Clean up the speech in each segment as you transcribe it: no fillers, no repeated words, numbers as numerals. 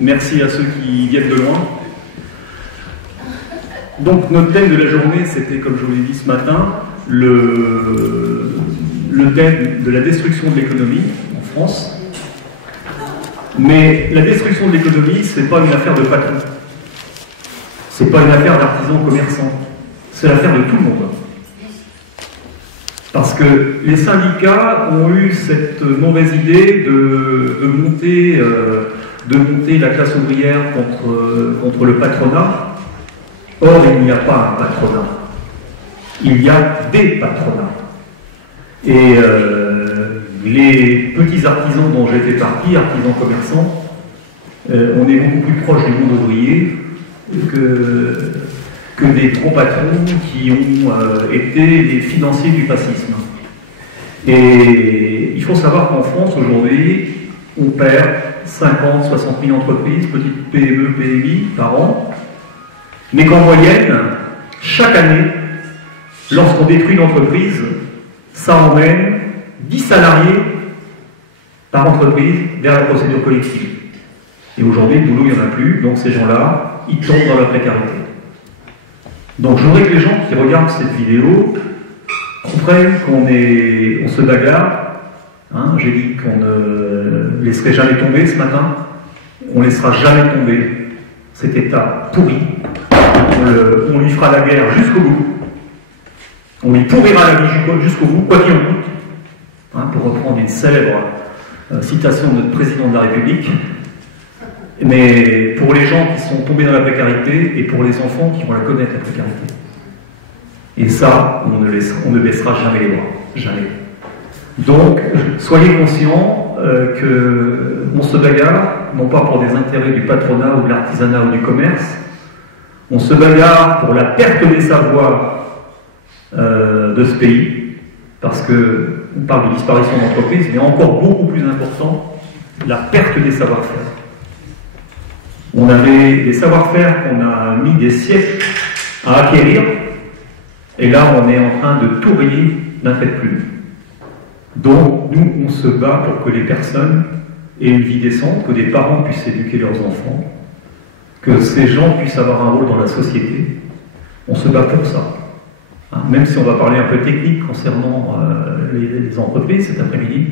Merci à ceux qui viennent de loin. Donc notre thème de la journée, c'était, comme je vous l'ai dit ce matin, le thème de la destruction de l'économie en France. Mais la destruction de l'économie, ce n'est pas une affaire de patron. Ce n'est pas une affaire d'artisans commerçants. C'est l'affaire de tout le monde. Parce que les syndicats ont eu cette mauvaise idée de monter la classe ouvrière contre le patronat. Or, il n'y a pas un patronat. Il y a des patronats. Et les petits artisans dont j'ai fait partie, artisans commerçants, on est beaucoup plus proche du monde ouvrier que des gros patrons qui ont été les financiers du fascisme. Et il faut savoir qu'en France, aujourd'hui, on perd 50, 60 000 entreprises, petites PME, PMI par an, mais qu'en moyenne, chaque année, lorsqu'on détruit une entreprise, ça emmène 10 salariés par entreprise vers la procédure collective. Et aujourd'hui, le boulot, il n'y en a plus, donc ces gens-là, ils tombent dans la précarité. Donc je voudrais que les gens qui regardent cette vidéo comprennent qu'on se bagarre. Hein, j'ai dit qu'on ne laisserait jamais tomber ce matin. On ne laissera jamais tomber cet État pourri. On lui fera la guerre jusqu'au bout. On lui pourrira la vie jusqu'au bout, quoi qu'il en coûte. Hein, pour reprendre une célèbre citation de notre président de la République. Mais pour les gens qui sont tombés dans la précarité et pour les enfants qui vont la connaître, la précarité. Et ça, on ne baissera jamais les bras. Jamais. Donc, soyez conscients qu'on se bagarre, non pas pour des intérêts du patronat ou de l'artisanat ou du commerce, on se bagarre pour la perte des savoirs de ce pays, parce qu'on parle de disparition d'entreprises, mais encore beaucoup plus important, la perte des savoir-faire. On avait des savoir-faire qu'on a mis des siècles à acquérir, et là on est en train de tout rayer d'un trait de plume. Donc nous on se bat pour que les personnes aient une vie décente, que des parents puissent éduquer leurs enfants, que ces gens puissent avoir un rôle dans la société. On se bat pour ça. Hein, même si on va parler un peu technique concernant les entreprises cet après-midi,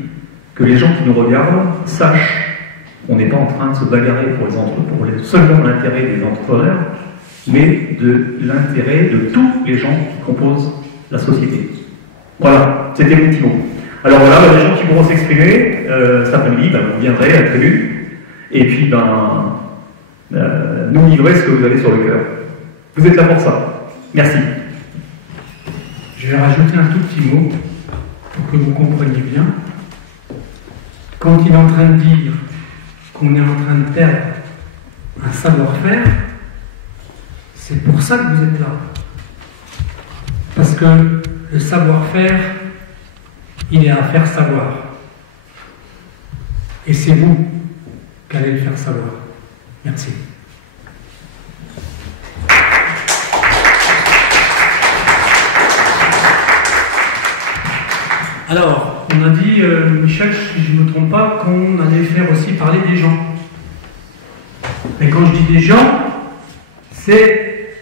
que les gens qui nous regardent sachent on n'est pas en train de se bagarrer pour seulement l'intérêt des entrepreneurs, mais de l'intérêt de tous les gens qui composent la société. Voilà, c'était mon petit mot. Alors voilà, les gens qui pourront s'exprimer cet après-midi, vous viendrez à la tribune, et puis nous livrez ce que vous avez sur le cœur. Vous êtes là pour ça. Merci. Je vais rajouter un tout petit mot pour que vous compreniez bien. Quand il est en train de dire qu'on est en train de perdre un savoir-faire, c'est pour ça que vous êtes là. Parce que le savoir-faire, il est à faire savoir. Et c'est vous qui allez le faire savoir. Merci. Alors, on a dit, Michel, si je ne me trompe pas, qu'on allait faire aussi parler des gens. Mais quand je dis des gens, c'est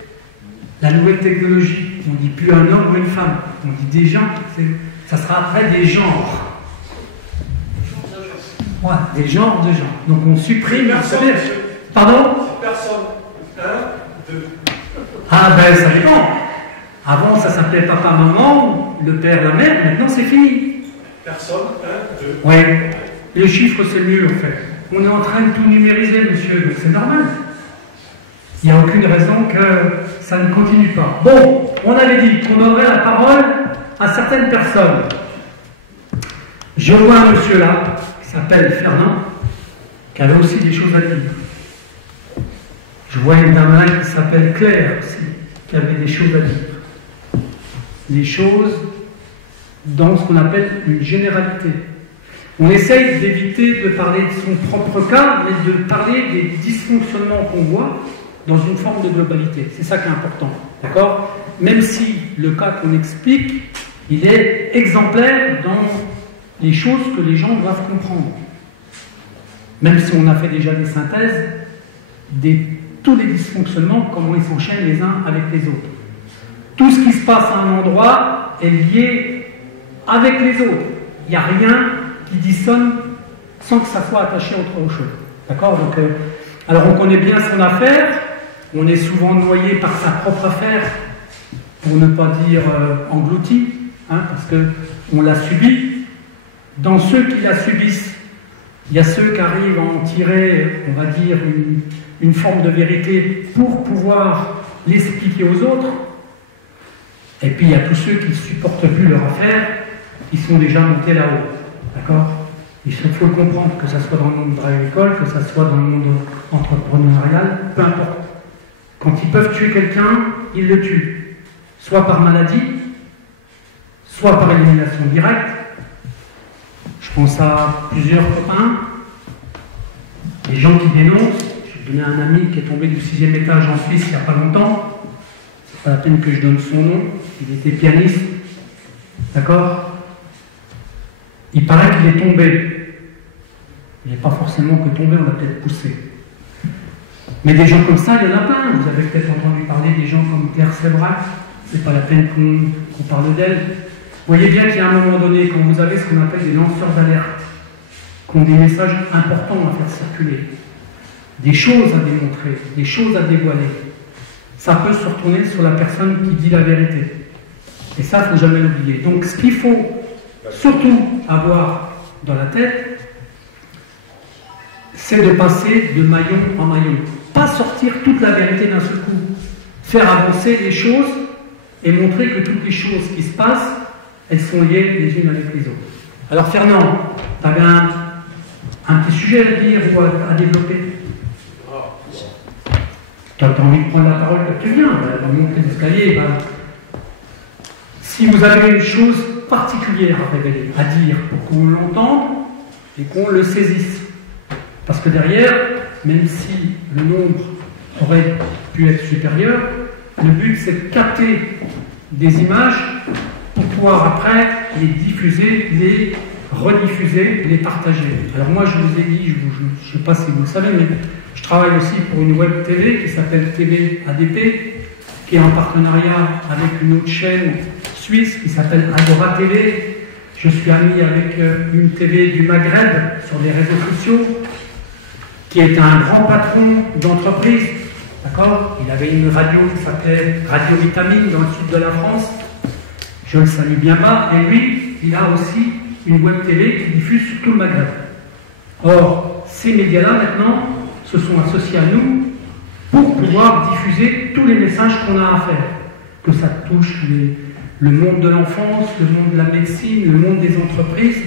la nouvelle technologie. On ne dit plus un homme ou une femme. On dit des gens. Ça sera après des genres. Ouais, des genres de gens. Donc on supprime... Personne, pardon? Personne. 1, 2. Ah ben ça dépend. Avant ça s'appelait papa, maman, le père, la mère. Maintenant c'est fini. Personne, 1, 2. Oui. Le chiffre c'est mieux en fait. On est en train de tout numériser, monsieur, donc c'est normal. Il n'y a aucune raison que ça ne continue pas. Bon, on avait dit qu'on donnerait la parole à certaines personnes. Je vois un monsieur là, qui s'appelle Fernand, qui avait aussi des choses à dire. Je vois une dame là qui s'appelle Claire aussi, qui avait des choses à dire. Des choses dans ce qu'on appelle une généralité. On essaye d'éviter de parler de son propre cas, mais de parler des dysfonctionnements qu'on voit dans une forme de globalité. C'est ça qui est important. D'accord ? Même si le cas qu'on explique, il est exemplaire dans les choses que les gens doivent comprendre. Même si on a fait déjà des synthèses, tous les dysfonctionnements, comment ils s'enchaînent les uns avec les autres. Tout ce qui se passe à un endroit est lié avec les autres. Il n'y a rien qui dissonne sans que ça soit attaché à autre chose. D'accord? Donc, alors on connaît bien son affaire, on est souvent noyé par sa propre affaire, pour ne pas dire englouti, hein, parce qu'on l'a subi. Dans ceux qui la subissent, il y a ceux qui arrivent à en tirer, on va dire, une forme de vérité pour pouvoir l'expliquer aux autres. Et puis il y a tous ceux qui ne supportent plus leur affaire, qui sont déjà montés là-haut. D'accord? Il faut comprendre, que ce soit dans le monde agricole, que ce soit dans le monde entrepreneurial, peu importe. Quand ils peuvent tuer quelqu'un, ils le tuent. Soit par maladie, soit par élimination directe. Je pense à plusieurs copains, des gens qui dénoncent. J'ai donné un ami qui est tombé du 6e étage en Suisse il n'y a pas longtemps. C'est pas la peine que je donne son nom. Il était pianiste. D'accord? Il paraît qu'il est tombé. Il n'est pas forcément que tombé, on l'a peut-être poussé. Mais des gens comme ça, il y en a plein. Vous avez peut-être entendu parler des gens comme Claire Sébrac. C'est pas la peine qu'on parle d'elle. Vous voyez bien qu'il y a un moment donné, quand vous avez ce qu'on appelle des lanceurs d'alerte, qui ont des messages importants à faire circuler, des choses à démontrer, des choses à dévoiler, ça peut se retourner sur la personne qui dit la vérité. Et ça, il ne faut jamais l'oublier. Donc ce qu'il faut surtout avoir dans la tête, c'est de passer de maillon en maillon. Pas sortir toute la vérité d'un seul coup. Faire avancer les choses et montrer que toutes les choses qui se passent, elles sont liées les unes avec les autres. Alors Fernand, tu avais un petit sujet à dire ou à développer? Tu as envie de prendre la parole, tu viens, on va monter l'escalier. Si vous avez une chose particulière à révéler, à dire, pour qu'on l'entende et qu'on le saisisse. Parce que derrière, même si le nombre aurait pu être supérieur, le but c'est de capter des images pour pouvoir après les diffuser, les rediffuser, les partager. Alors moi je vous ai dit, je ne sais pas si vous le savez, mais je travaille aussi pour une web TV qui s'appelle TV ADP, qui est en partenariat avec une autre chaîne suisse qui s'appelle Agora TV. Je suis ami avec une TV du Maghreb sur les réseaux sociaux, qui est un grand patron d'entreprise, d'accord? Il avait une radio qui s'appelait Radio Vitamine dans le sud de la France. Je le salue bien bas. Et lui, il a aussi une web télé qui diffuse sur tout le Maghreb. Or, ces médias-là, maintenant, se sont associés à nous pour pouvoir diffuser tous les messages qu'on a à faire. Que ça touche le monde de l'enfance, le monde de la médecine, le monde des entreprises,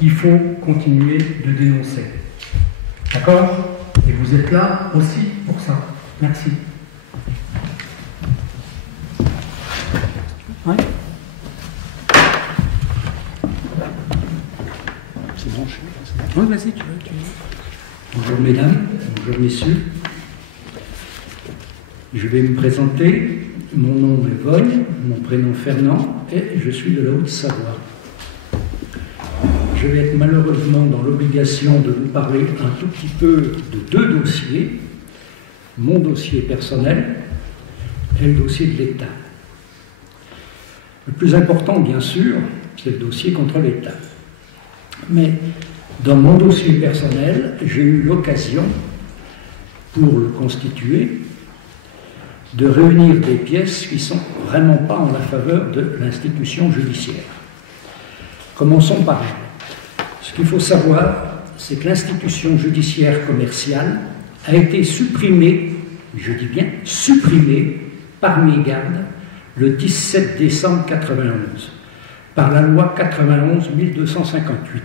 il faut continuer de dénoncer. D'accord? Et vous êtes là aussi pour ça. Merci. Ouais. C'est bon, Oui, vas-y, tu veux. Bonjour mesdames, bonjour messieurs. Je vais me présenter. Mon nom est Vol, mon prénom Fernand, et je suis de la Haute-Savoie. Je vais être malheureusement dans l'obligation de vous parler un tout petit peu de deux dossiers. Mon dossier personnel et le dossier de l'État. Le plus important, bien sûr, c'est le dossier contre l'État. Mais dans mon dossier personnel, j'ai eu l'occasion, pour le constituer, de réunir des pièces qui ne sont vraiment pas en la faveur de l'institution judiciaire. Commençons par là. Ce qu'il faut savoir, c'est que l'institution judiciaire commerciale a été supprimée, je dis bien supprimée, par mégarde, le 17 décembre 1991, par la loi 91-1258.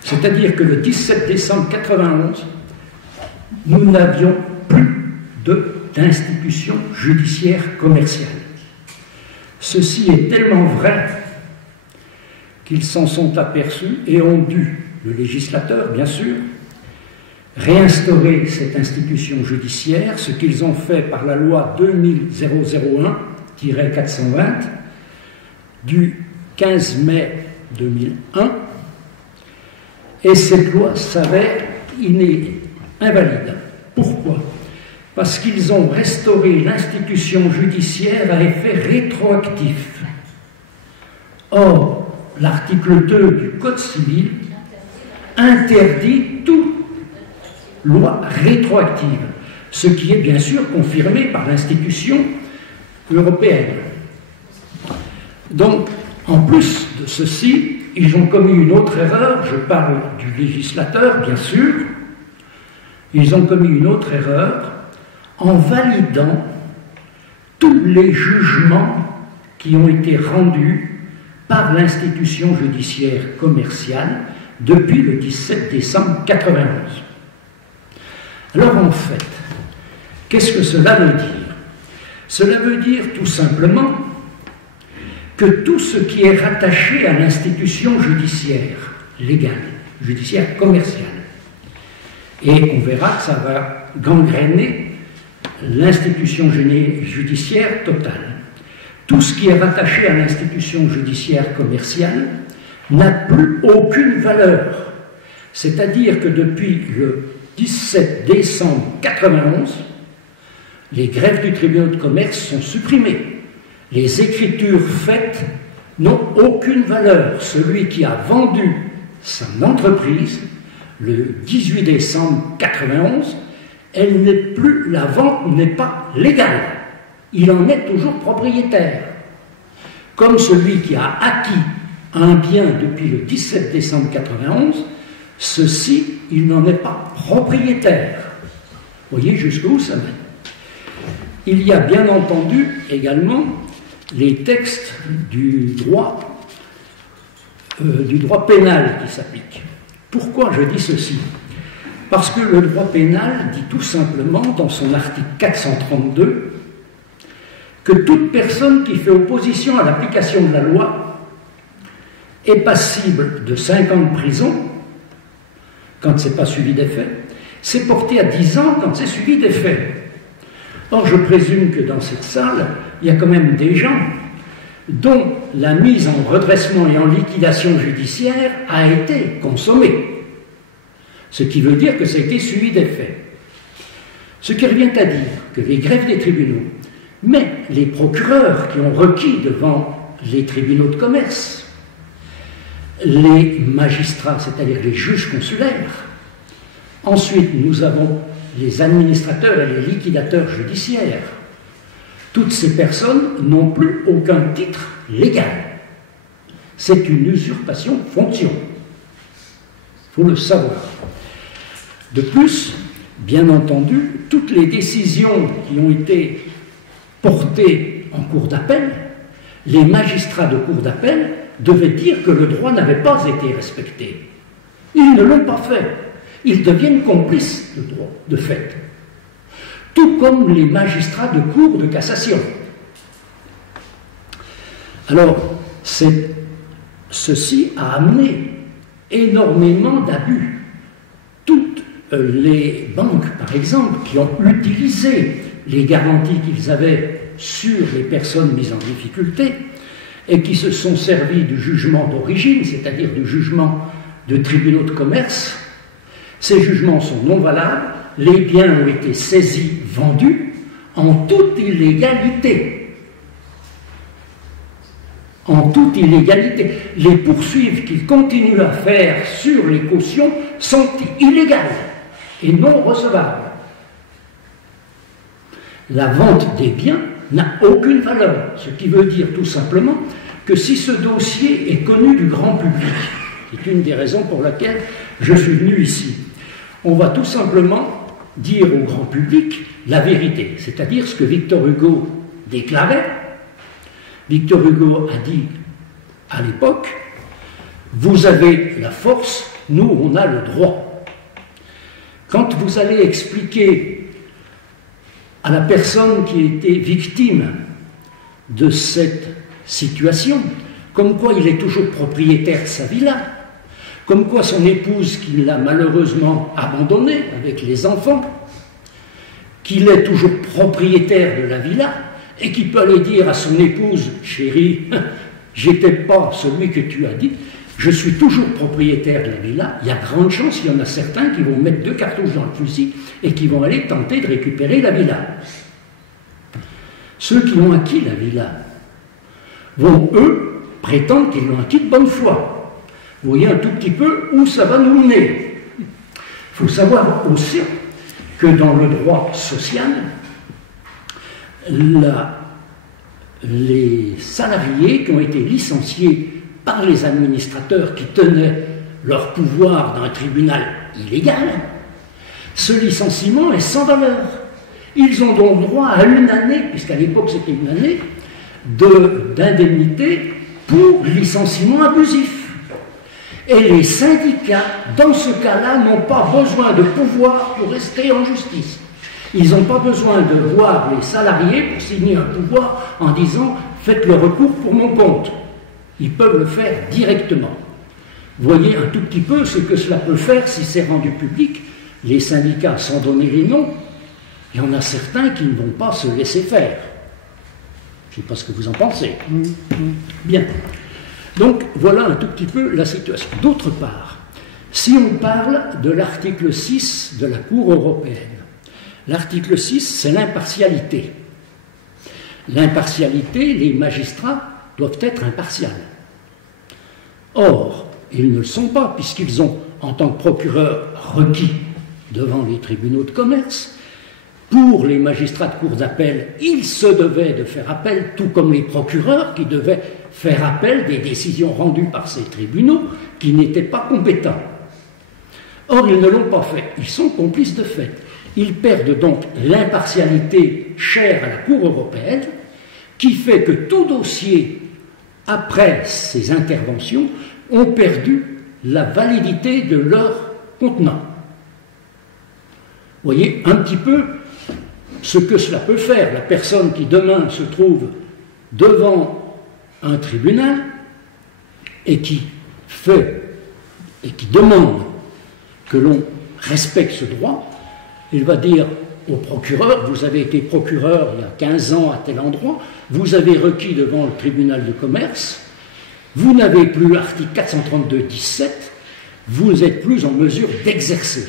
C'est-à-dire que le 17 décembre 1991, nous n'avions plus d'institution judiciaire commerciale. Ceci est tellement vrai qu'ils s'en sont aperçus et ont dû, le législateur bien sûr, réinstaurer cette institution judiciaire, ce qu'ils ont fait par la loi 2001-420 du 15 mai 2001, et cette loi s'avère invalide. Pourquoi ? parce qu'ils ont restauré l'institution judiciaire à effet rétroactif. Or, l'article 2 du Code civil interdit toute loi rétroactive, ce qui est bien sûr confirmé par l'institution européenne. Donc, en plus de ceci, ils ont commis une autre erreur, je parle du législateur, bien sûr, ils ont commis une autre erreur en validant tous les jugements qui ont été rendus par l'institution judiciaire commerciale depuis le 17 décembre 91. Alors en fait, qu'est-ce que cela veut dire? Cela veut dire tout simplement que tout ce qui est rattaché à l'institution judiciaire légale, judiciaire commerciale, et on verra que ça va gangréner l'institution judiciaire totale. Tout ce qui est rattaché à l'institution judiciaire commerciale n'a plus aucune valeur. C'est-à-dire que depuis le 17 décembre 91, les greffes du tribunal de commerce sont supprimées. Les écritures faites n'ont aucune valeur. Celui qui a vendu son entreprise le 18 décembre 91, la vente n'est pas légale. Il en est toujours propriétaire. Comme celui qui a acquis un bien depuis le 17 décembre 91, ceci, il n'en est pas propriétaire. Vous voyez jusqu'où ça mène. Il y a bien entendu également les textes du droit pénal qui s'appliquent. Pourquoi je dis ceci? Parce que le droit pénal dit tout simplement, dans son article 432, que toute personne qui fait opposition à l'application de la loi est passible de 5 ans de prison quand ce n'est pas suivi des faits, c'est porté à 10 ans quand c'est suivi des faits. Or, je présume que dans cette salle, il y a quand même des gens dont la mise en redressement et en liquidation judiciaire a été consommée. Ce qui veut dire que ça a été suivi des faits. Ce qui revient à dire que les greffes des tribunaux, mais les procureurs qui ont requis devant les tribunaux de commerce, les magistrats, c'est-à-dire les juges consulaires, ensuite nous avons les administrateurs et les liquidateurs judiciaires. Toutes ces personnes n'ont plus aucun titre légal. C'est une usurpation fonction. Il faut le savoir. De plus, bien entendu, toutes les décisions qui ont été portées en cour d'appel, les magistrats de cour d'appel devaient dire que le droit n'avait pas été respecté. Ils ne l'ont pas fait. Ils deviennent complices de droit, de fait. Tout comme les magistrats de cour de cassation. Alors, ceci a amené énormément d'abus. Toutes les banques, par exemple, qui ont utilisé les garanties qu'ils avaient sur les personnes mises en difficulté et qui se sont servis du jugement d'origine, c'est-à-dire du jugement de tribunaux de commerce, ces jugements sont non valables, les biens ont été saisis, vendus, en toute illégalité. En toute illégalité. Les poursuites qu'ils continuent à faire sur les cautions sont illégales et non recevables. La vente des biens n'a aucune valeur, ce qui veut dire tout simplement que si ce dossier est connu du grand public, c'est une des raisons pour laquelle je suis venu ici, on va tout simplement dire au grand public la vérité, c'est-à-dire ce que Victor Hugo déclarait. Victor Hugo a dit à l'époque, vous avez la force, nous on a le droit. Quand vous allez expliquer à la personne qui était victime de cette situation, comme quoi il est toujours propriétaire de sa villa, comme quoi son épouse qui l'a malheureusement abandonné avec les enfants, qu'il est toujours propriétaire de la villa et qu'il peut aller dire à son épouse, chérie, j'étais pas celui que tu as dit, je suis toujours propriétaire de la villa, il y a grande chance qu'il y en a certains qui vont mettre 2 cartouches dans le fusil et qui vont aller tenter de récupérer la villa. Ceux qui ont acquis la villa vont, eux, prétendre qu'ils l'ont acquis de bonne foi. Vous voyez un tout petit peu où ça va nous mener. Il faut savoir aussi que dans le droit social, les salariés qui ont été licenciés par les administrateurs qui tenaient leur pouvoir dans un tribunal illégal, ce licenciement est sans valeur. Ils ont donc droit à 1 année, puisqu'à l'époque c'était 1 année, d'indemnité pour licenciement abusif. Et les syndicats, dans ce cas-là, n'ont pas besoin de pouvoir pour rester en justice. Ils n'ont pas besoin de voir les salariés pour signer un pouvoir en disant « faites le recours pour mon compte ». Ils peuvent le faire directement. Voyez un tout petit peu ce que cela peut faire si c'est rendu public. Les syndicats, sans donner les noms, il y en a certains qui ne vont pas se laisser faire. Je ne sais pas ce que vous en pensez. Bien. Donc, voilà un tout petit peu la situation. D'autre part, si on parle de l'article 6 de la Cour européenne, l'article 6, c'est l'impartialité. L'impartialité, les magistrats doivent être impartials. Or, ils ne le sont pas, puisqu'ils ont, en tant que procureurs, requis devant les tribunaux de commerce. Pour les magistrats de cour d'appel, il se devait de faire appel, tout comme les procureurs qui devaient faire appel des décisions rendues par ces tribunaux qui n'étaient pas compétents. Or, ils ne l'ont pas fait. Ils sont complices de fait. Ils perdent donc l'impartialité chère à la Cour européenne, qui fait que tout dossier, après ces interventions, ont perdu la validité de leur contenant. Vous voyez un petit peu ce que cela peut faire. La personne qui demain se trouve devant un tribunal et qui demande que l'on respecte ce droit, il va dire au procureur, vous avez été procureur il y a 15 ans à tel endroit, vous avez requis devant le tribunal de commerce, vous n'avez plus l'article 432-17, vous n'êtes plus en mesure d'exercer.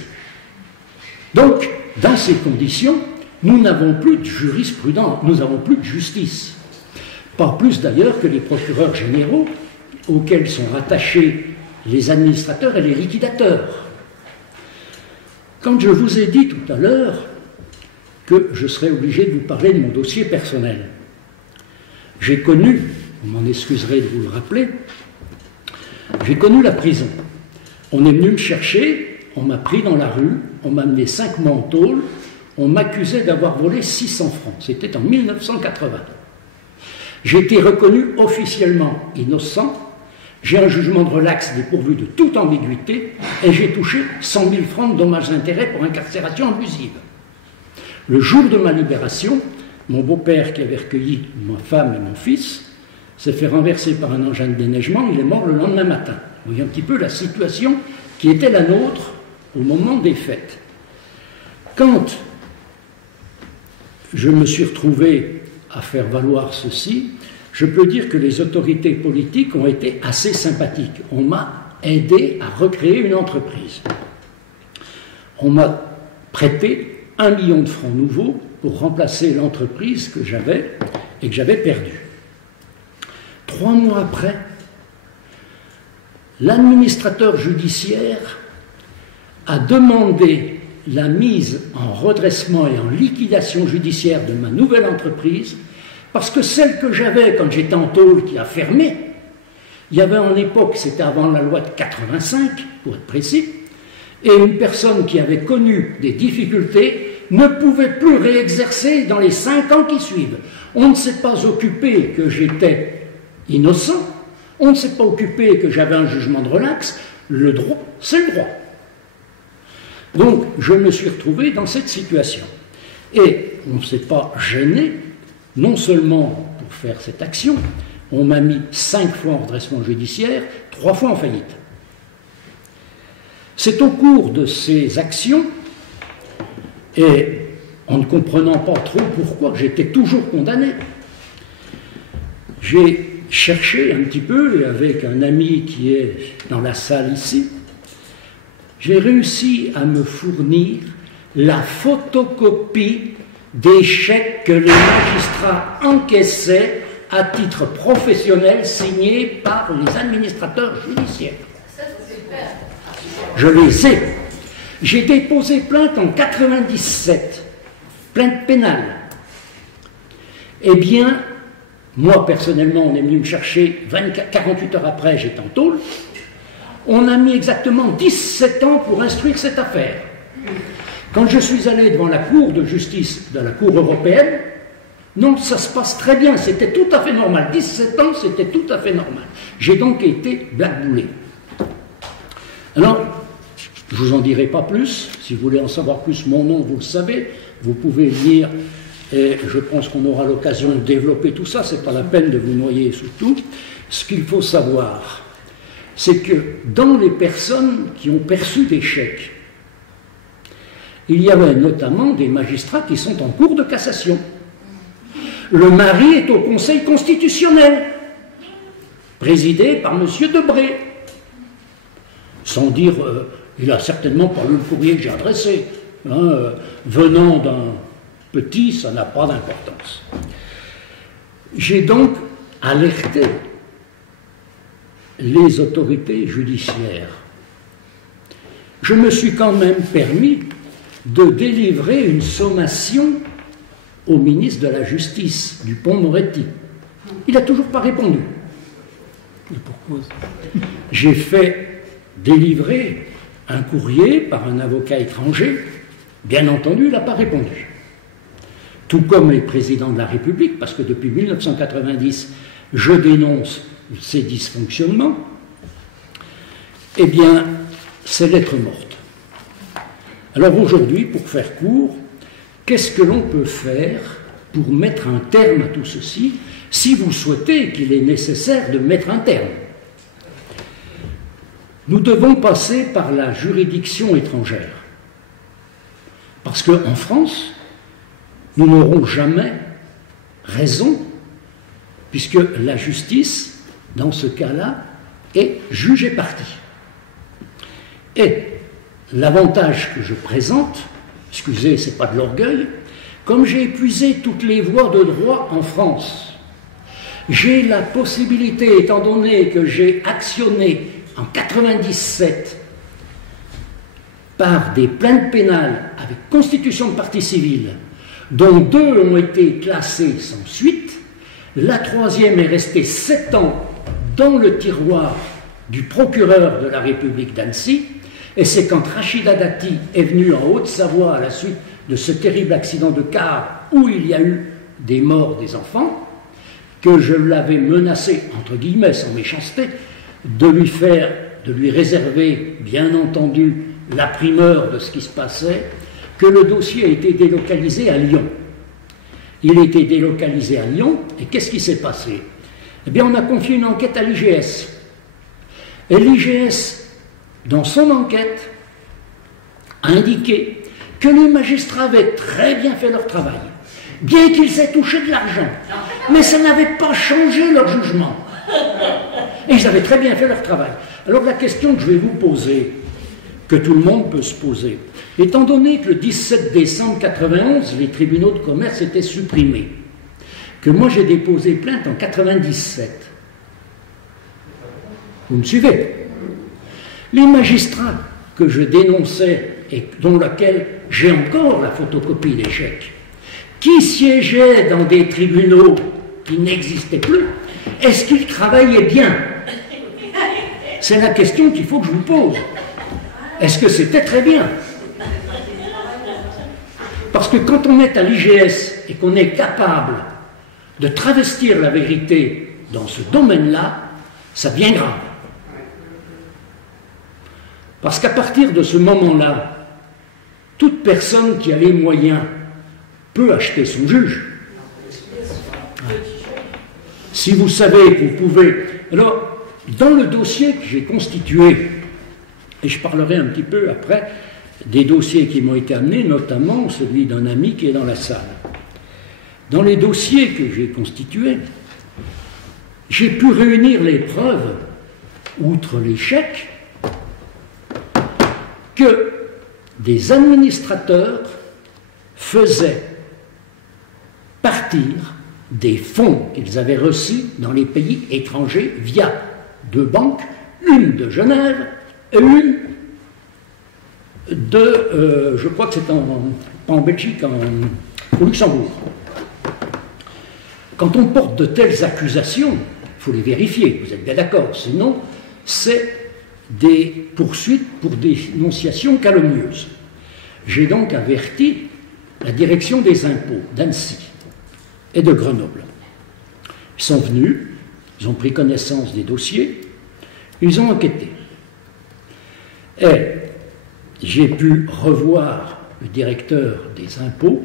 Donc, dans ces conditions, nous n'avons plus de jurisprudence, nous n'avons plus de justice. Pas plus d'ailleurs que les procureurs généraux auxquels sont rattachés les administrateurs et les liquidateurs. Quand je vous ai dit tout à l'heure que je serais obligé de vous parler de mon dossier personnel, j'ai connu, vous m'en excuserez de vous le rappeler, j'ai connu la prison. On est venu me chercher, on m'a pris dans la rue, on m'a amené 5 mois en tôle, on m'accusait d'avoir volé 600 francs. C'était en 1980. J'ai été reconnu officiellement innocent, j'ai un jugement de relax dépourvu de toute ambiguïté et j'ai touché 100 000 francs de dommages-intérêts pour incarcération abusive. Le jour de ma libération, mon beau-père qui avait recueilli ma femme et mon fils s'est fait renverser par un engin de déneigement, il est mort le lendemain matin. Vous voyez un petit peu la situation qui était la nôtre au moment des fêtes. Quand je me suis retrouvé à faire valoir ceci, je peux dire que les autorités politiques ont été assez sympathiques. On m'a aidé à recréer une entreprise. On m'a prêté 1 million de francs nouveaux pour remplacer l'entreprise que j'avais et que j'avais perdue. 3 mois après, l'administrateur judiciaire a demandé la mise en redressement et en liquidation judiciaire de ma nouvelle entreprise parce que celle que j'avais quand j'étais en tôle qui a fermé, il y avait en époque, c'était avant la loi de 85 pour être précis, et une personne qui avait connu des difficultés ne pouvait plus réexercer dans les 5 ans qui suivent. On ne s'est pas occupé que j'étais innocent, on ne s'est pas occupé que j'avais un jugement de relax, le droit, c'est le droit. Donc, je me suis retrouvé dans cette situation. Et on ne s'est pas gêné, non seulement pour faire cette action, on m'a mis 5 fois en redressement judiciaire, 3 fois en faillite. C'est au cours de ces actions, et en ne comprenant pas trop pourquoi j'étais toujours condamné, j'ai cherché un petit peu, et avec un ami qui est dans la salle ici, j'ai réussi à me fournir la photocopie des chèques que les magistrats encaissaient à titre professionnel signés par les administrateurs judiciaires. Je les ai. J'ai déposé plainte en 97, plainte pénale. Eh bien, moi personnellement, on est venu me chercher 48 heures après, j'étais en tôle. On a mis exactement 17 ans pour instruire cette affaire. Quand je suis allé devant la Cour de justice de la Cour européenne, non, ça se passe très bien, c'était tout à fait normal. 17 ans, c'était tout à fait normal. J'ai donc été blackboulé. Alors, je ne vous en dirai pas plus. Si vous voulez en savoir plus, mon nom, vous le savez. Vous pouvez lire, et je pense qu'on aura l'occasion de développer tout ça. Ce n'est pas la peine de vous noyer sous tout. Ce qu'il faut savoir, c'est que dans les personnes qui ont perçu des chèques, il y avait notamment des magistrats qui sont en cours de cassation. Le mari est au Conseil constitutionnel, présidé par M. Debré. Sans dire, il a certainement pas lu le courrier que j'ai adressé. Venant d'un petit, ça n'a pas d'importance. J'ai donc alerté les autorités judiciaires. Je me suis quand même permis de délivrer une sommation au ministre de la Justice, Dupond-Moretti. Il n'a toujours pas répondu. Pourquoi? J'ai fait délivrer un courrier par un avocat étranger. Bien entendu, il n'a pas répondu. Tout comme les présidents de la République, parce que depuis 1990, je dénonce ces dysfonctionnements. Eh bien, c'est lettre morte. Alors aujourd'hui, pour faire court, qu'est-ce que l'on peut faire pour mettre un terme à tout ceci, si vous souhaitez qu'il est nécessaire de mettre un terme? Nous devons passer par la juridiction étrangère. Parce qu'en France, nous n'aurons jamais raison, puisque la justice, dans ce cas-là, est juge et partie. Et l'avantage que je présente, excusez, ce n'est pas de l'orgueil, comme j'ai épuisé toutes les voies de droit en France, j'ai la possibilité, étant donné que j'ai actionné en 97 par des plaintes pénales avec constitution de partie civile, dont 2 ont été classées sans suite, la 3e est restée 7 ans dans le tiroir du procureur de la République d'Annecy, et c'est quand Rachida Dati est venue en Haute-Savoie à la suite de ce terrible accident de car où il y a eu des morts des enfants, que je l'avais menacé, entre guillemets, sans méchanceté, de lui réserver, bien entendu, la primeur de ce qui se passait, que le dossier a été délocalisé à Lyon. Il a été délocalisé à Lyon, et qu'est-ce qui s'est passé? Eh bien, on a confié une enquête à l'IGS. Et l'IGS, dans son enquête, a indiqué que les magistrats avaient très bien fait leur travail, bien qu'ils aient touché de l'argent, mais ça n'avait pas changé leur jugement. Et ils avaient très bien fait leur travail. Alors la question que je vais vous poser, que tout le monde peut se poser, étant donné que le 17 décembre 1991, les tribunaux de commerce étaient supprimés, que moi j'ai déposé plainte en 1997, vous me suivez? Les magistrats que je dénonçais et dont laquelle j'ai encore la photocopie des chèques, qui siégeaient dans des tribunaux qui n'existaient plus, est-ce qu'ils travaillaient bien? C'est la question qu'il faut que je vous pose. Est-ce que c'était très bien? Parce que quand on est à l'IGS et qu'on est capable de travestir la vérité dans ce domaine-là, ça devient grave. Parce qu'à partir de ce moment-là, toute personne qui a les moyens peut acheter son juge. Si vous savez que vous pouvez... Alors, dans le dossier que j'ai constitué, et je parlerai un petit peu après des dossiers qui m'ont été amenés, notamment celui d'un ami qui est dans la salle. Dans les dossiers que j'ai constitués, j'ai pu réunir les preuves, outre les chèques, que des administrateurs faisaient partir des fonds qu'ils avaient reçus dans les pays étrangers via 2 banques, une de Genève et une de, je crois que c'est pas en Belgique, au Luxembourg. Quand on porte de telles accusations, il faut les vérifier, vous êtes bien d'accord, sinon c'est des poursuites pour dénonciation calomnieuse. J'ai donc averti la direction des impôts d'Annecy et de Grenoble. Ils sont venus, ils ont pris connaissance des dossiers, ils ont enquêté. Et j'ai pu revoir le directeur des impôts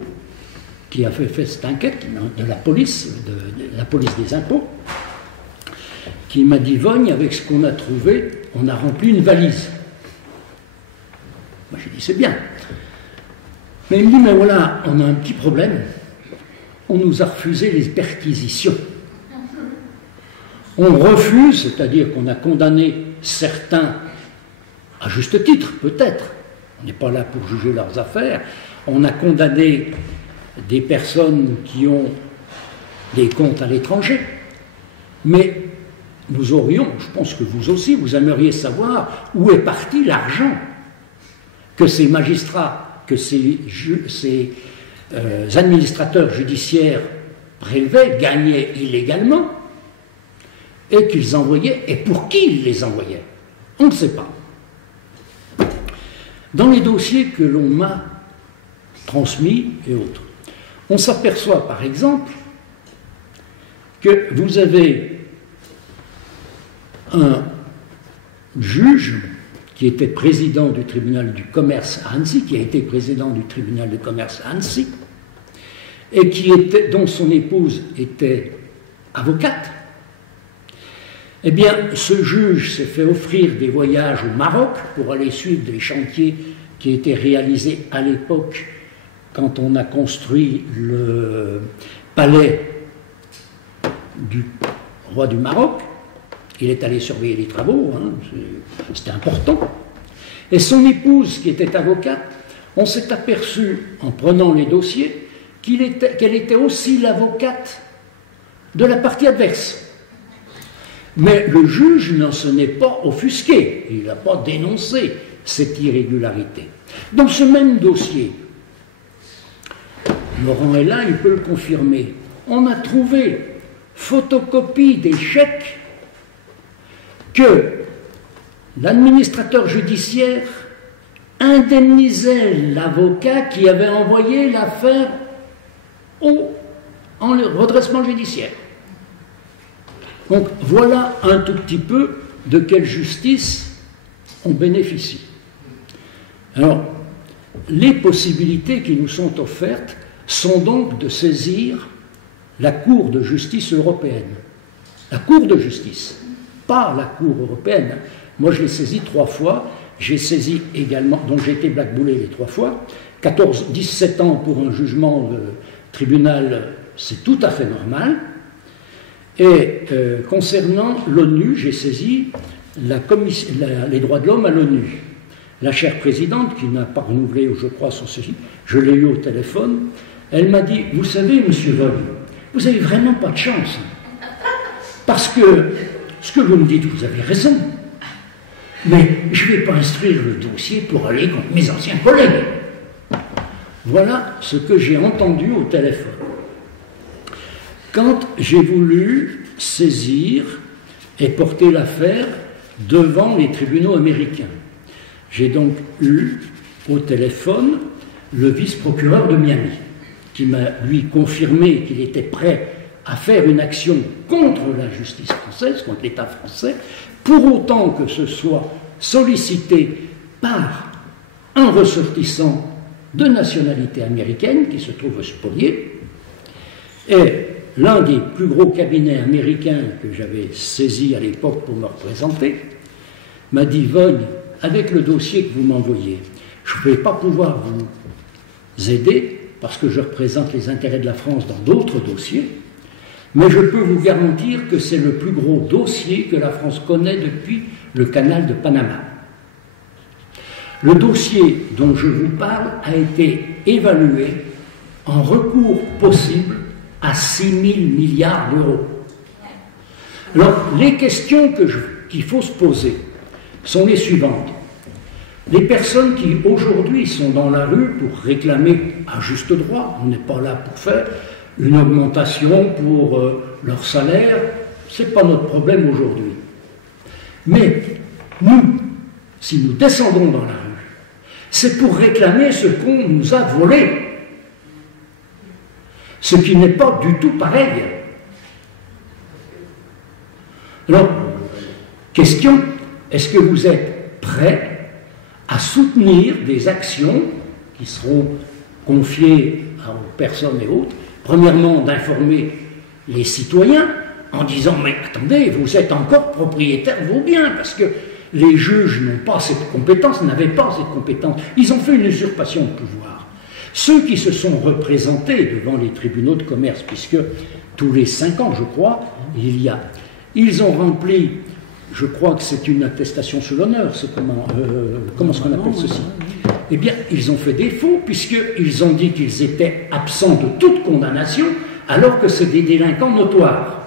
qui a fait cette enquête de la police des impôts, qui m'a dit: Vogne, avec ce qu'on a trouvé, on a rempli une valise. Moi j'ai dit: c'est bien. Mais il me dit: mais voilà, on a un petit problème. On nous a refusé les perquisitions. On refuse, c'est-à-dire qu'on a condamné certains, à juste titre peut-être, on n'est pas là pour juger leurs affaires, on a condamné des personnes qui ont des comptes à l'étranger, mais nous aurions, je pense que vous aussi, vous aimeriez savoir où est parti l'argent que ces magistrats, que ces administrateurs judiciaires prélevaient, gagnaient illégalement, et qu'ils envoyaient, et pour qui ils les envoyaient. On ne sait pas. Dans les dossiers que l'on m'a transmis et autres, on s'aperçoit par exemple que vous avez un juge qui était président du tribunal du commerce à Annecy, qui a été président du tribunal de commerce à Annecy, et dont son épouse était avocate. Eh bien, ce juge s'est fait offrir des voyages au Maroc pour aller suivre des chantiers qui étaient réalisés à l'époque quand on a construit le palais du roi du Maroc. Il est allé surveiller les travaux, hein, c'était important. Et son épouse, qui était avocate, on s'est aperçu, en prenant les dossiers, qu'elle était aussi l'avocate de la partie adverse. Mais le juge ne s'en est pas offusqué, il n'a pas dénoncé cette irrégularité. Dans ce même dossier, Laurent est là, il peut le confirmer, on a trouvé photocopie des chèques que l'administrateur judiciaire indemnisait l'avocat qui avait envoyé l'affaire en redressement judiciaire. Donc voilà un tout petit peu de quelle justice on bénéficie. Alors, les possibilités qui nous sont offertes sont donc de saisir la Cour de justice européenne. La Cour de justice, pas la Cour européenne. Moi, je l'ai saisie 3 fois. J'ai saisi également, donc j'ai été blackboulé les 3 fois. 17 ans pour un jugement de tribunal, c'est tout à fait normal. Et concernant l'ONU, j'ai saisi les droits de l'homme à l'ONU. La chère présidente, qui n'a pas renouvelé, je crois, son ceci, je l'ai eu au téléphone, elle m'a dit: vous savez, monsieur Vogne, vous n'avez vraiment pas de chance. Parce que ce que vous me dites, vous avez raison. Mais je ne vais pas instruire le dossier pour aller contre mes anciens collègues. Voilà ce que j'ai entendu au téléphone. Quand j'ai voulu saisir et porter l'affaire devant les tribunaux américains, j'ai donc eu au téléphone le vice-procureur de Miami, qui m'a, lui, confirmé qu'il était prêt à faire une action contre la justice française, contre l'État français, pour autant que ce soit sollicité par un ressortissant de nationalité américaine qui se trouve spolié. Et l'un des plus gros cabinets américains que j'avais saisi à l'époque pour me représenter m'a dit: Vogne, avec le dossier que vous m'envoyez, je ne vais pas pouvoir vous aider parce que je représente les intérêts de la France dans d'autres dossiers, Mais je peux vous garantir que c'est le plus gros dossier que la France connaît depuis le canal de Panama. Le dossier dont je vous parle a été évalué en recours possible à 6 000 milliards d'euros. Alors, les questions qu'il faut se poser sont les suivantes. Les personnes qui aujourd'hui sont dans la rue pour réclamer à juste droit, on n'est pas là pour faire une augmentation pour leur salaire, ce n'est pas notre problème aujourd'hui. Mais nous, si nous descendons dans la rue, c'est pour réclamer ce qu'on nous a volé. Ce qui n'est pas du tout pareil. Alors, question, est-ce que vous êtes prêts à soutenir des actions qui seront confiées aux personnes et autres? Premièrement, d'informer les citoyens en disant « mais attendez, vous êtes encore propriétaire de vos biens » parce que les juges n'ont pas cette compétence, n'avaient pas cette compétence. Ils ont fait une usurpation de pouvoir. Ceux qui se sont représentés devant les tribunaux de commerce, puisque tous les 5 ans, je crois, ils ont rempli, je crois que c'est une attestation sous l'honneur, c'est comment est-ce qu'on appelle ceci? Eh bien, ils ont fait défaut, puisqu'ils ont dit qu'ils étaient absents de toute condamnation, alors que c'est des délinquants notoires.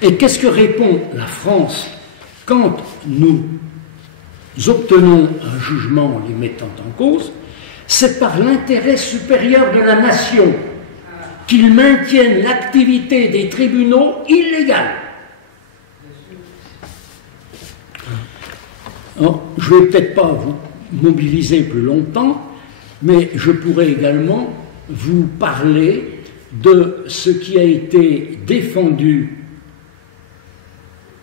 Et qu'est-ce que répond la France quand nous obtenons un jugement les mettant en cause? C'est par l'intérêt supérieur de la nation qu'ils maintiennent l'activité des tribunaux illégale. Alors, je ne vais peut-être pas vous mobiliser plus longtemps, mais je pourrais également vous parler de ce qui a été défendu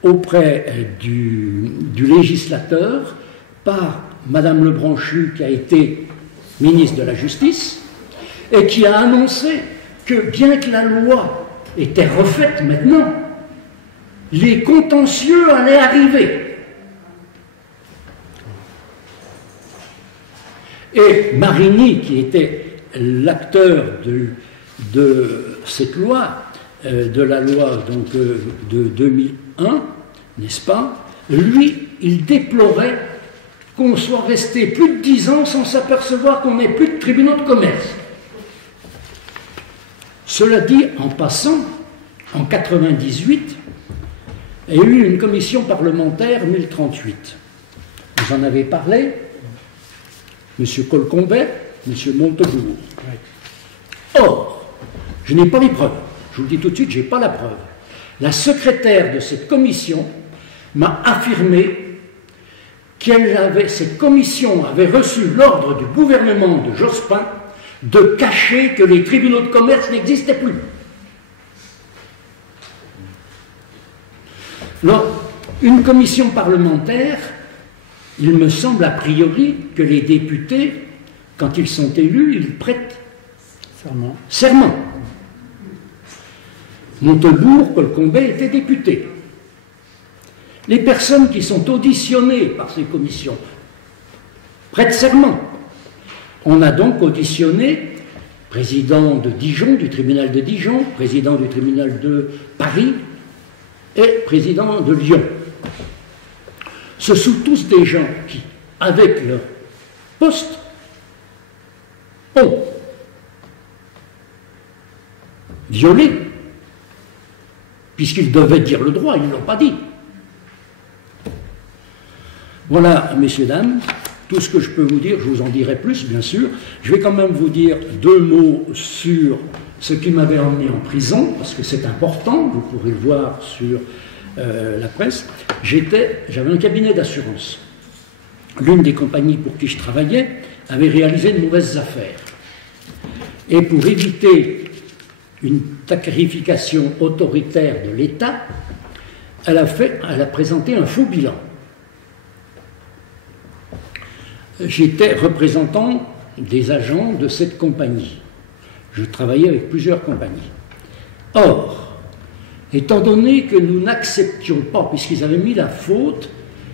auprès du législateur par Madame Lebranchu, qui a été ministre de la Justice, et qui a annoncé que bien que la loi était refaite maintenant, les contentieux allaient arriver. Et Marini, qui était l'acteur de cette loi, de la loi donc, de 2001, n'est-ce pas, lui, il déplorait qu'on soit resté plus de 10 ans sans s'apercevoir qu'on n'ait plus de tribunaux de commerce. Cela dit, en passant, en 1998, il y a eu une commission parlementaire 1038. Vous en avez parlé, M. Colcombet, M. Montebourg. Or, je n'ai pas les preuves. Je vous le dis tout de suite, je n'ai pas la preuve. La secrétaire de cette commission m'a affirmé cette commission avait reçu l'ordre du gouvernement de Jospin de cacher que les tribunaux de commerce n'existaient plus. Alors, une commission parlementaire, il me semble a priori que les députés, quand ils sont élus, ils prêtent serment. Montebourg, Colcombet étaient députés. Les personnes qui sont auditionnées par ces commissions prêtent serment. On a donc auditionné président de Dijon, du tribunal de Dijon, président du tribunal de Paris et président de Lyon. Ce sont tous des gens qui, avec leur poste, ont violé, puisqu'ils devaient dire le droit, ils ne l'ont pas dit. Voilà, messieurs, dames, tout ce que je peux vous dire. Je vous en dirai plus, bien sûr. Je vais quand même vous dire 2 mots sur ce qui m'avait emmené en prison, parce que c'est important, vous pourrez le voir sur la presse. J'avais un cabinet d'assurance. L'une des compagnies pour qui je travaillais avait réalisé de mauvaises affaires. Et pour éviter une tarification autoritaire de l'État, elle a présenté un faux bilan. J'étais représentant des agents de cette compagnie. Je travaillais avec plusieurs compagnies. Or, étant donné que nous n'acceptions pas, puisqu'ils avaient mis la faute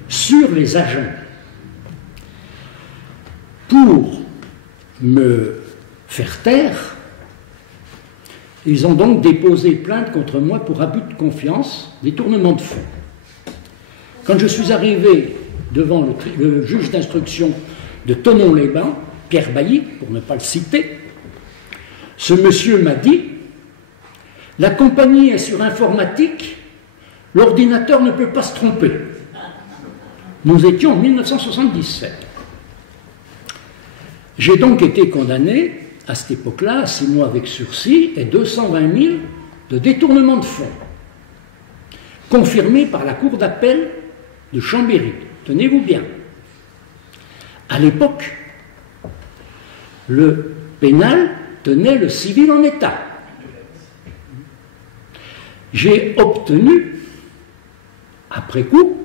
sur les agents, pour me faire taire, Ils ont donc déposé plainte contre moi pour abus de confiance, détournement de fonds. Quand je suis arrivé devant le juge d'instruction de Thonon-les-Bains, Pierre Bailly, pour ne pas le citer, ce monsieur m'a dit « La compagnie est sur informatique, l'ordinateur ne peut pas se tromper. » Nous étions en 1977. J'ai donc été condamné, à cette époque-là, à 6 mois avec sursis et 220 000 de détournement de fonds, confirmé par la Cour d'appel de Chambéry. Tenez-vous bien. À l'époque, le pénal tenait le civil en état. J'ai obtenu, après coup,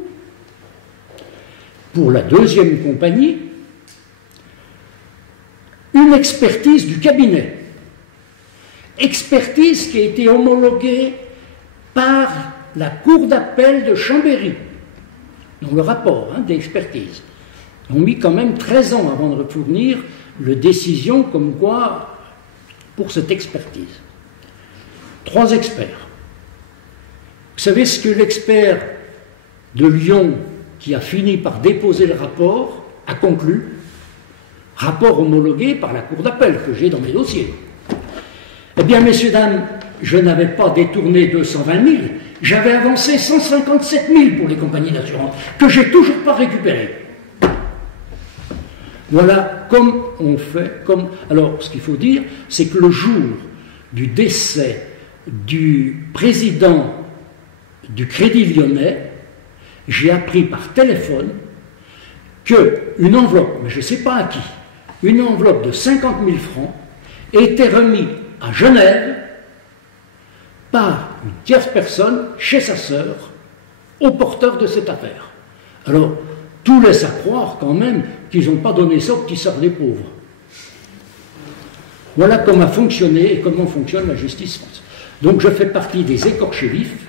pour la deuxième compagnie, une expertise du cabinet. Expertise qui a été homologuée par la Cour d'appel de Chambéry. Donc le rapport d'expertise. Ils ont mis quand même 13 ans avant de fournir la décision comme quoi pour cette expertise. 3 experts. Vous savez ce que l'expert de Lyon qui a fini par déposer le rapport a conclu? Rapport homologué par la Cour d'appel que j'ai dans mes dossiers. Eh bien, messieurs, dames, je n'avais pas détourné 220 000, j'avais avancé 157 000 pour les compagnies d'assurance, que je n'ai toujours pas récupéré. Voilà comme on fait. Alors, ce qu'il faut dire, c'est que le jour du décès du président du Crédit Lyonnais, j'ai appris par téléphone qu'une enveloppe, mais je ne sais pas à qui, une enveloppe de 50 000 francs était remise à Genève par une tierce personne chez sa sœur au porteur de cette affaire. Alors, tout laisse à croire quand même qu'ils n'ont pas donné ça aux petits sœurs des pauvres. Voilà comment a fonctionné et comment fonctionne la justice française. Donc je fais partie des écorchés vifs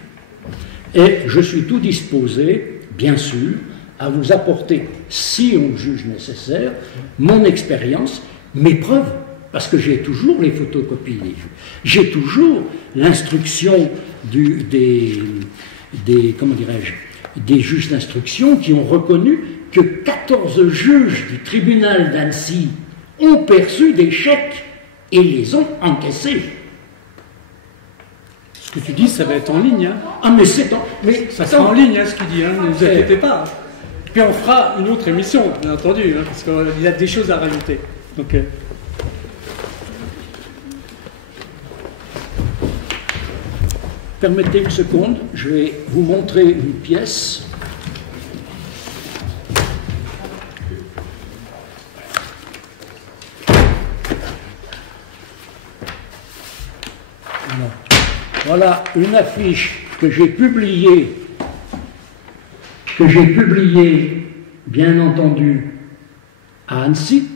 et je suis tout disposé, bien sûr, à vous apporter, si on le juge nécessaire, mon expérience, mes preuves, parce que j'ai toujours les photocopies des juges. J'ai toujours l'instruction des juges d'instruction qui ont reconnu que 14 juges du tribunal d'Annecy ont perçu des chèques et les ont encaissés. Ce que tu dis, ça va être en ligne. Hein. Ah, mais c'est mais ça sera en ligne, ce que tu dis, hein, ne vous inquiétez pas. Puis on fera une autre émission, bien entendu, hein, parce qu'il y a des choses à rajouter. Donc, permettez une seconde, je vais vous montrer une pièce. Voilà une affiche que j'ai publiée, bien entendu, à Annecy,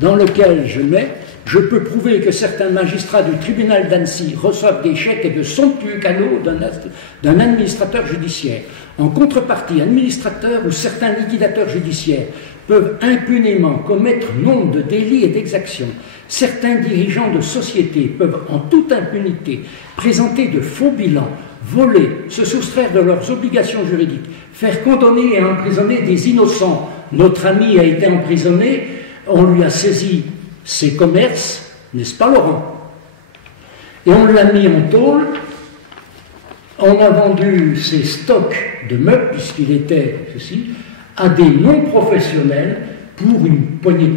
dans lequel je mets « Je peux prouver que certains magistrats du tribunal d'Annecy reçoivent des chèques et de somptueux cadeaux d'un administrateur judiciaire. En contrepartie, administrateurs ou certains liquidateurs judiciaires peuvent impunément commettre nombre de délits et d'exactions. Certains dirigeants de sociétés peuvent en toute impunité présenter de faux bilans, voler, se soustraire de leurs obligations juridiques, faire condamner et emprisonner des innocents. Notre ami a été emprisonné, on lui a saisi ses commerces, n'est-ce pas Laurent? Et on l'a mis en tôle, on a vendu ses stocks de meubles, puisqu'il était ceci, à des non-professionnels pour une poignée de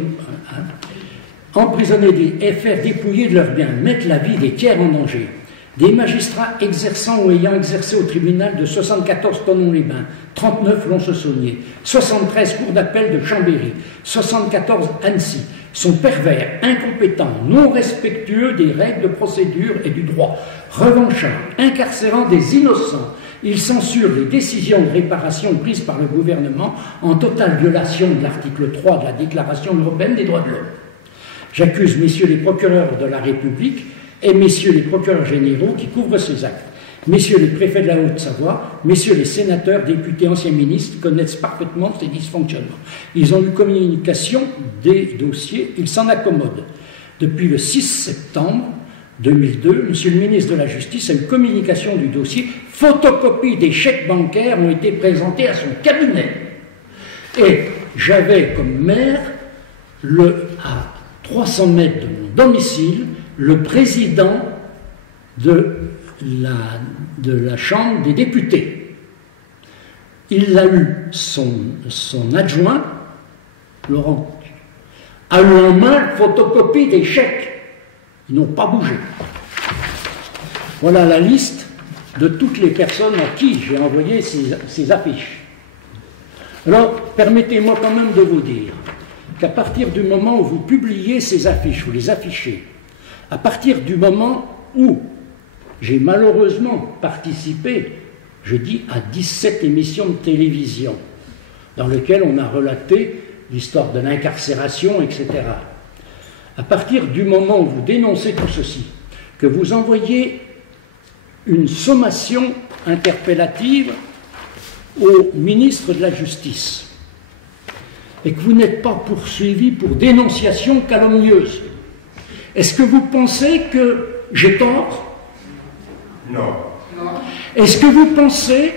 emprisonner et faire dépouiller de leurs biens, mettre la vie des tiers en danger. Des magistrats exerçant ou ayant exercé au tribunal de 74 Thonon-les-Bains, 39 Lons-le-Saunier, 73 cours d'appel de Chambéry, 74 Annecy, sont pervers, incompétents, non respectueux des règles de procédure et du droit, revanchards, incarcérant des innocents. Ils censurent les décisions de réparation prises par le gouvernement en totale violation de l'article 3 de la Déclaration européenne des droits de l'homme. J'accuse messieurs les procureurs de la République et messieurs les procureurs généraux qui couvrent ces actes. Messieurs les préfets de la Haute-Savoie, messieurs les sénateurs, députés, anciens ministres connaissent parfaitement ces dysfonctionnements. Ils ont eu communication des dossiers, ils s'en accommodent. Depuis le 6 septembre 2002, Monsieur le ministre de la Justice a eu communication du dossier. Photocopies des chèques bancaires ont été présentés à son cabinet. Et j'avais comme maire, à 300 mètres de mon domicile, le président de la Chambre des députés. Il a eu son adjoint, Laurent, a eu en main photocopie des chèques. Ils n'ont pas bougé. Voilà la liste de toutes les personnes à qui j'ai envoyé ces affiches. Alors, permettez-moi quand même de vous dire qu'à partir du moment où vous publiez ces affiches, vous les affichez, à partir du moment où j'ai malheureusement participé, je dis, à 17 émissions de télévision, dans lesquelles on a relaté l'histoire de l'incarcération, etc. À partir du moment où vous dénoncez tout ceci, que vous envoyez une sommation interpellative au ministre de la Justice, et que vous n'êtes pas poursuivi pour dénonciation calomnieuse, est-ce que vous pensez que j'ai tort? Non. Est-ce que vous pensez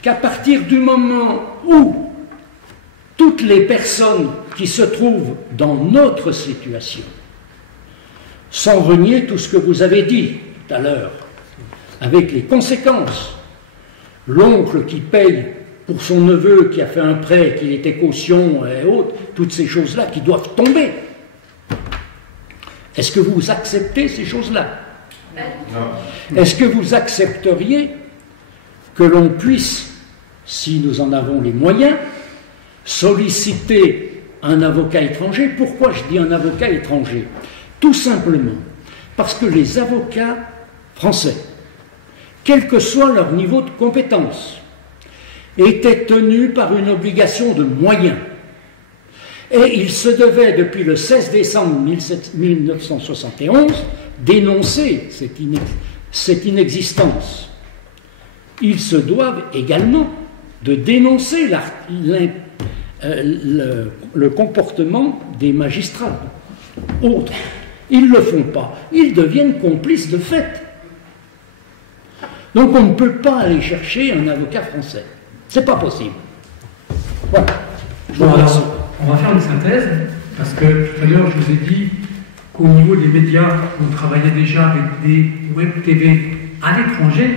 qu'à partir du moment où toutes les personnes qui se trouvent dans notre situation, sans renier tout ce que vous avez dit tout à l'heure, avec les conséquences, l'oncle qui paye pour son neveu qui a fait un prêt, qui était caution et autres, toutes ces choses-là qui doivent tomber, est-ce que vous acceptez ces choses-là? Non. Est-ce que vous accepteriez que l'on puisse, si nous en avons les moyens, solliciter un avocat étranger? Pourquoi je dis un avocat étranger? Tout simplement parce que les avocats français, quel que soit leur niveau de compétence, étaient tenus par une obligation de moyens. Et ils se devaient, depuis le 16 décembre 1971, dénoncer cette inexistence. Ils se doivent également de dénoncer le comportement des magistrats. Autres, ils ne le font pas. Ils deviennent complices de fait. Donc on ne peut pas aller chercher un avocat français. C'est pas possible. Voilà. Bon, alors, on va faire une synthèse, parce que tout à l'heure, je vous ai dit qu'au niveau des médias, on travaillait déjà avec des web TV à l'étranger.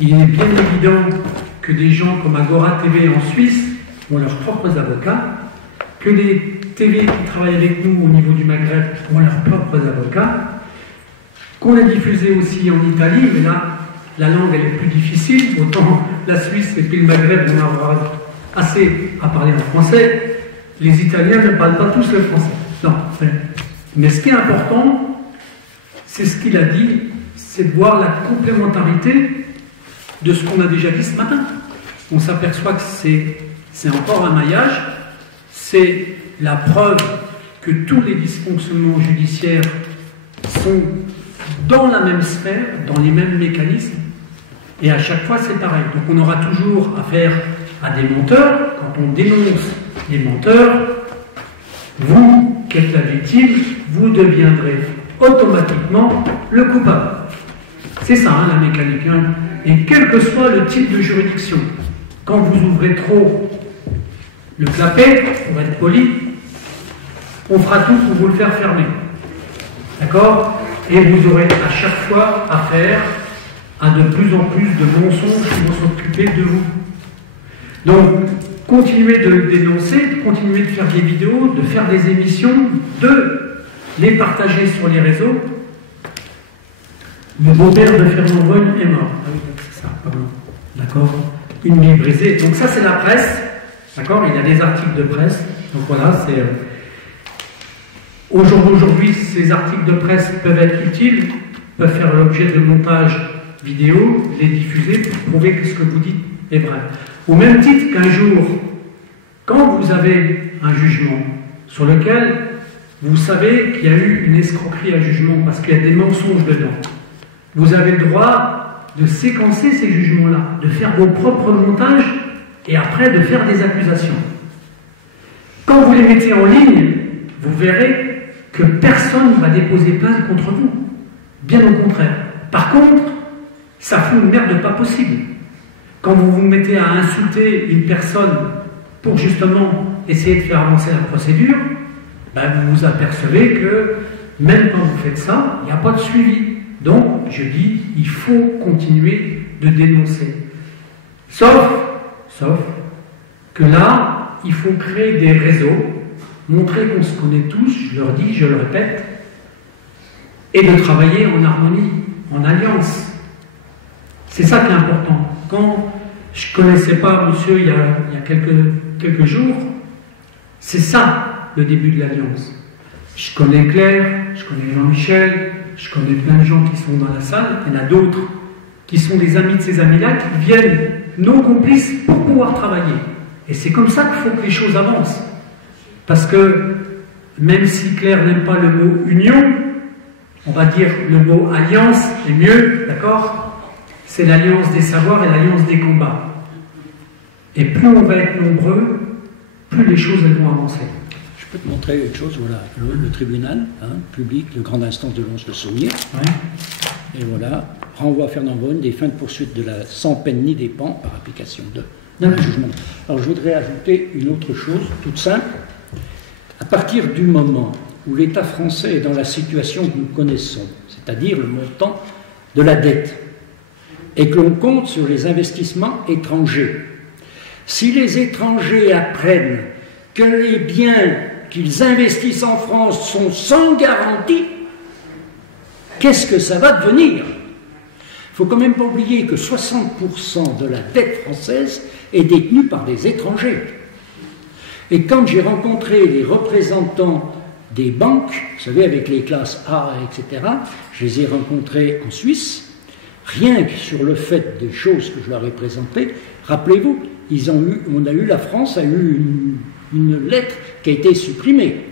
Il est bien évident que des gens comme Agora TV en Suisse ont leurs propres avocats, que les TV qui travaillent avec nous au niveau du Maghreb ont leurs propres avocats, qu'on a diffusé aussi en Italie, mais là, la langue elle est plus difficile, autant la Suisse et puis le Maghreb, on aura assez à parler en français. Les Italiens ne parlent pas tous le français. Non. Mais ce qui est important, c'est ce qu'il a dit, c'est de voir la complémentarité de ce qu'on a déjà dit ce matin. On s'aperçoit que c'est encore un maillage, c'est la preuve que tous les dysfonctionnements judiciaires sont dans la même sphère, dans les mêmes mécanismes, et à chaque fois c'est pareil. Donc on aura toujours affaire à des menteurs. Quand on dénonce les menteurs, vous, qui êtes la victime, vous deviendrez automatiquement le coupable. C'est ça, hein, la mécanique. Hein. Et quel que soit le type de juridiction, quand vous ouvrez trop le clapet, pour être poli, on fera tout pour vous le faire fermer. D'accord? Et vous aurez à chaque fois affaire à de plus en plus de mensonges qui vont s'occuper de vous. Donc, continuez de le dénoncer, continuez de faire des vidéos, de faire des émissions, de les partager sur les réseaux. Le beau-père de Fernand Vogne est mort. Ah oui, c'est ça, pardon. D'accord? Une nuit brisée. Donc ça, c'est la presse. D'accord? Il y a des articles de presse. Donc voilà, c'est... Aujourd'hui, ces articles de presse peuvent être utiles, peuvent faire l'objet de montages vidéo, les diffuser pour prouver que ce que vous dites est vrai. Au même titre qu'un jour, quand vous avez un jugement sur lequel vous savez qu'il y a eu une escroquerie à jugement parce qu'il y a des mensonges dedans, vous avez le droit de séquencer ces jugements-là, de faire vos propres montages et après de faire des accusations. Quand vous les mettez en ligne, vous verrez que personne ne va déposer plainte contre vous. Bien au contraire. Par contre, ça fout une merde pas possible. Quand vous vous mettez à insulter une personne pour justement essayer de faire avancer la procédure, ben vous vous apercevez que même quand vous faites ça, il n'y a pas de suivi. Donc, je dis, il faut continuer de dénoncer. Sauf que là, il faut créer des réseaux, montrer qu'on se connaît tous, je leur dis, je le répète, et de travailler en harmonie, en alliance. C'est ça qui est important. Quand je ne connaissais pas monsieur il y a quelques jours, c'est ça le début de l'alliance. Je connais Claire, je connais Jean-Michel, je connais plein de gens qui sont dans la salle, il y en a d'autres qui sont des amis de ces amis-là, qui viennent nos complices pour pouvoir travailler. Et c'est comme ça qu'il faut que les choses avancent. Parce que même si Claire n'aime pas le mot union, on va dire le mot alliance est mieux, d'accord? C'est l'alliance des savoirs et l'alliance des combats. Et plus on va être nombreux, plus les choses elles vont avancer. Je peux te montrer une chose, voilà, le tribunal public de grande instance de Lons-le-Saunier. Ouais. Et voilà, renvoi à Fernand Bonne des fins de poursuite de la sans peine ni dépens par application d'un jugement. Alors je voudrais ajouter une autre chose, toute simple. À partir du moment où l'État français est dans la situation que nous connaissons, c'est-à-dire le montant de la dette, et que l'on compte sur les investissements étrangers, si les étrangers apprennent que les biens qu'ils investissent en France sont sans garantie, qu'est-ce que ça va devenir? Il ne faut quand même pas oublier que 60% de la dette française est détenue par des étrangers. Et quand j'ai rencontré les représentants des banques, vous savez, avec les classes A, etc., je les ai rencontrés en Suisse, rien que sur le fait des choses que je leur ai présentées, rappelez-vous, la France a eu une lettre qui a été supprimée.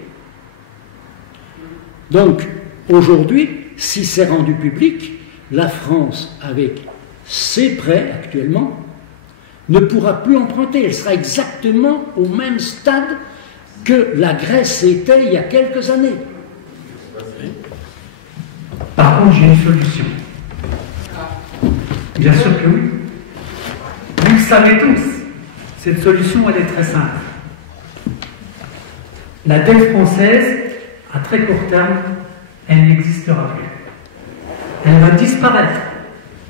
Donc, aujourd'hui, si c'est rendu public, la France, avec ses prêts actuellement, ne pourra plus emprunter. Elle sera exactement au même stade que la Grèce était il y a quelques années. Par contre, j'ai une solution. Bien sûr que oui. Vous le savez tous. Cette solution, elle est très simple. La dette française, à très court terme, elle n'existera plus. Elle va disparaître.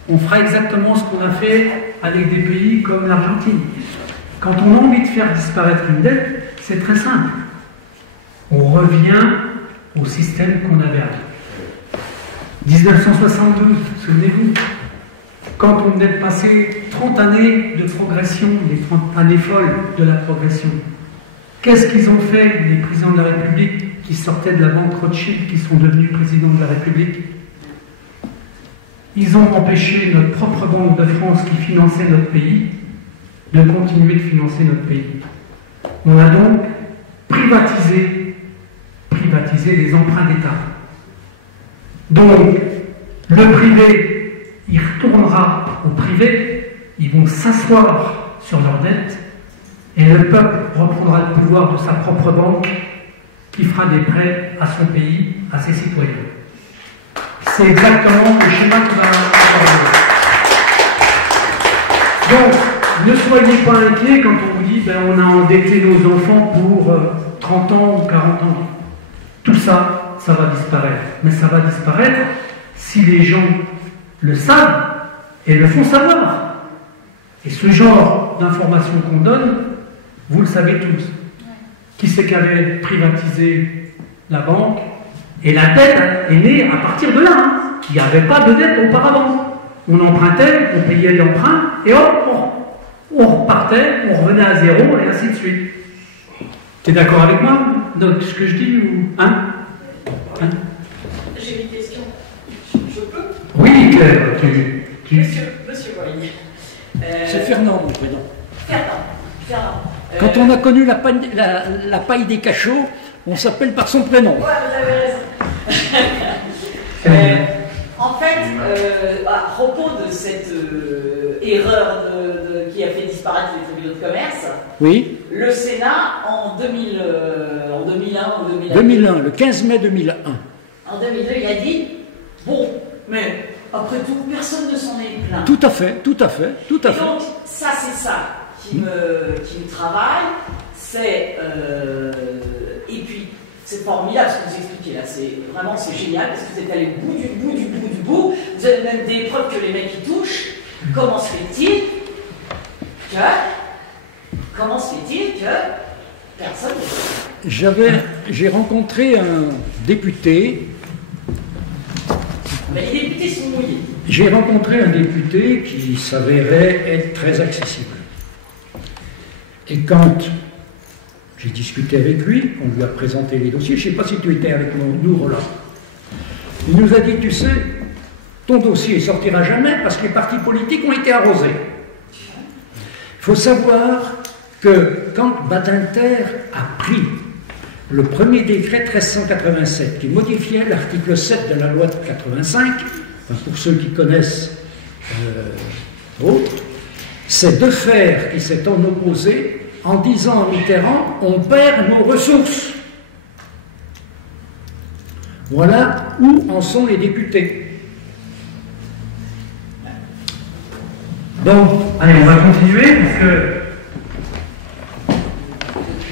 On fera exactement ce qu'on a fait avec des pays comme l'Argentine. Quand on a envie de faire disparaître une dette, c'est très simple. On revient au système qu'on avait avant. 1972, souvenez-vous, quand on venait de passer 30 années de progression, les 30 années folles de la progression, qu'est-ce qu'ils ont fait, les présidents de la République qui sortaient de la banque Rothschild, qui sont devenus présidents de la République? Ils ont empêché notre propre Banque de France qui finançait notre pays de continuer de financer notre pays. On a donc privatisé les emprunts d'État. Donc, le privé, il retournera au privé, ils vont s'asseoir sur leur dette, et le peuple reprendra le pouvoir de sa propre banque qui fera des prêts à son pays, à ses citoyens. C'est exactement le schéma qui va avoir. Donc, ne soyez pas inquiets quand on vous dit on a endetté nos enfants pour 30 ans ou 40 ans. Tout ça, ça va disparaître. Mais ça va disparaître si les gens le savent et le font savoir. Et ce genre d'informations qu'on donne, vous le savez tous. Qui c'est qui avait privatisé la banque? Et la dette est née à partir de là, qui n'avait pas de dette auparavant. On empruntait, on payait l'emprunt, et hop, on repartait, on revenait à zéro, et ainsi de suite. Tu es d'accord avec moi, de ce que je dis ou... J'ai une question. Je peux? Oui, Claire, Monsieur Boyer. C'est Fernand, mon prénom. Fernand. Quand on a connu la paille des cachots, on s'appelle par son prénom. Ouais, vous avez raison. En fait, à propos de cette erreur qui a fait disparaître les tribunaux de commerce, oui. Le Sénat, en 2001 ou 2002, 2001, le 15 mai 2001. En 2002, il a dit, bon, Mais après tout, personne ne s'en est plaint. Tout à fait, tout à fait, tout à fait. Donc, ça, c'est ça qui me travaille. C'est. Et puis, c'est formidable ce que vous expliquez là. C'est génial parce que vous êtes allé au bout du bout. Vous avez même des preuves que les mecs y touchent. Comment se fait-il que personne. J'ai rencontré un député. Mais les députés sont mouillés. J'ai rencontré un député qui s'avérait être très accessible. Et quand j'ai discuté avec lui, on lui a présenté les dossiers, je ne sais pas si tu étais avec nous, Roland. Il nous a dit, tu sais, ton dossier ne sortira jamais parce que les partis politiques ont été arrosés. Il faut savoir que quand Badinter a pris le premier décret 1387 qui modifiait l'article 7 de la loi de 85, enfin pour ceux qui connaissent autres, c'est Defferre qui s'est en opposé en disant à Mitterrand « on perd nos ressources ». Voilà où en sont les députés. Donc, allez, on va continuer parce que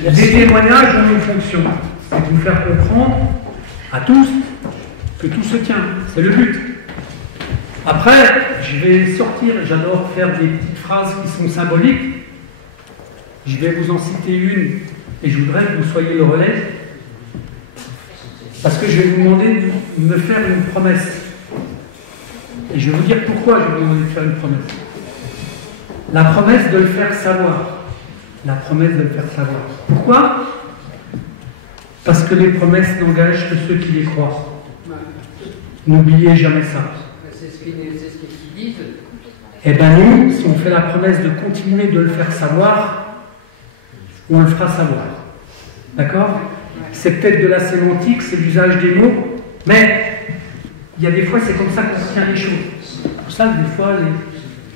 les témoignages ont une fonction, c'est de vous faire comprendre à tous que tout se tient, c'est le but. Après, je vais sortir, j'adore faire des petites phrases qui sont symboliques. Je vais vous en citer une et je voudrais que vous soyez le relais parce que je vais vous demander de me faire une promesse. Et je vais vous dire pourquoi je vais vous demander de faire une promesse. La promesse de le faire savoir. La promesse de le faire savoir. Pourquoi? Parce que les promesses n'engagent que ceux qui les croient. N'oubliez jamais ça. C'est ce qu'ils disent. Eh bien nous, si on fait la promesse de continuer de le faire savoir, on le fera savoir. D'accord? C'est peut-être de la sémantique, c'est l'usage des mots, mais il y a des fois, c'est comme ça qu'on retient les choses. C'est pour ça que des fois,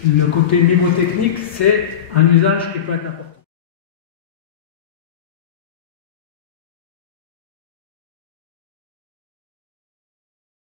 le côté mnémotechnique, c'est un usage qui peut être important.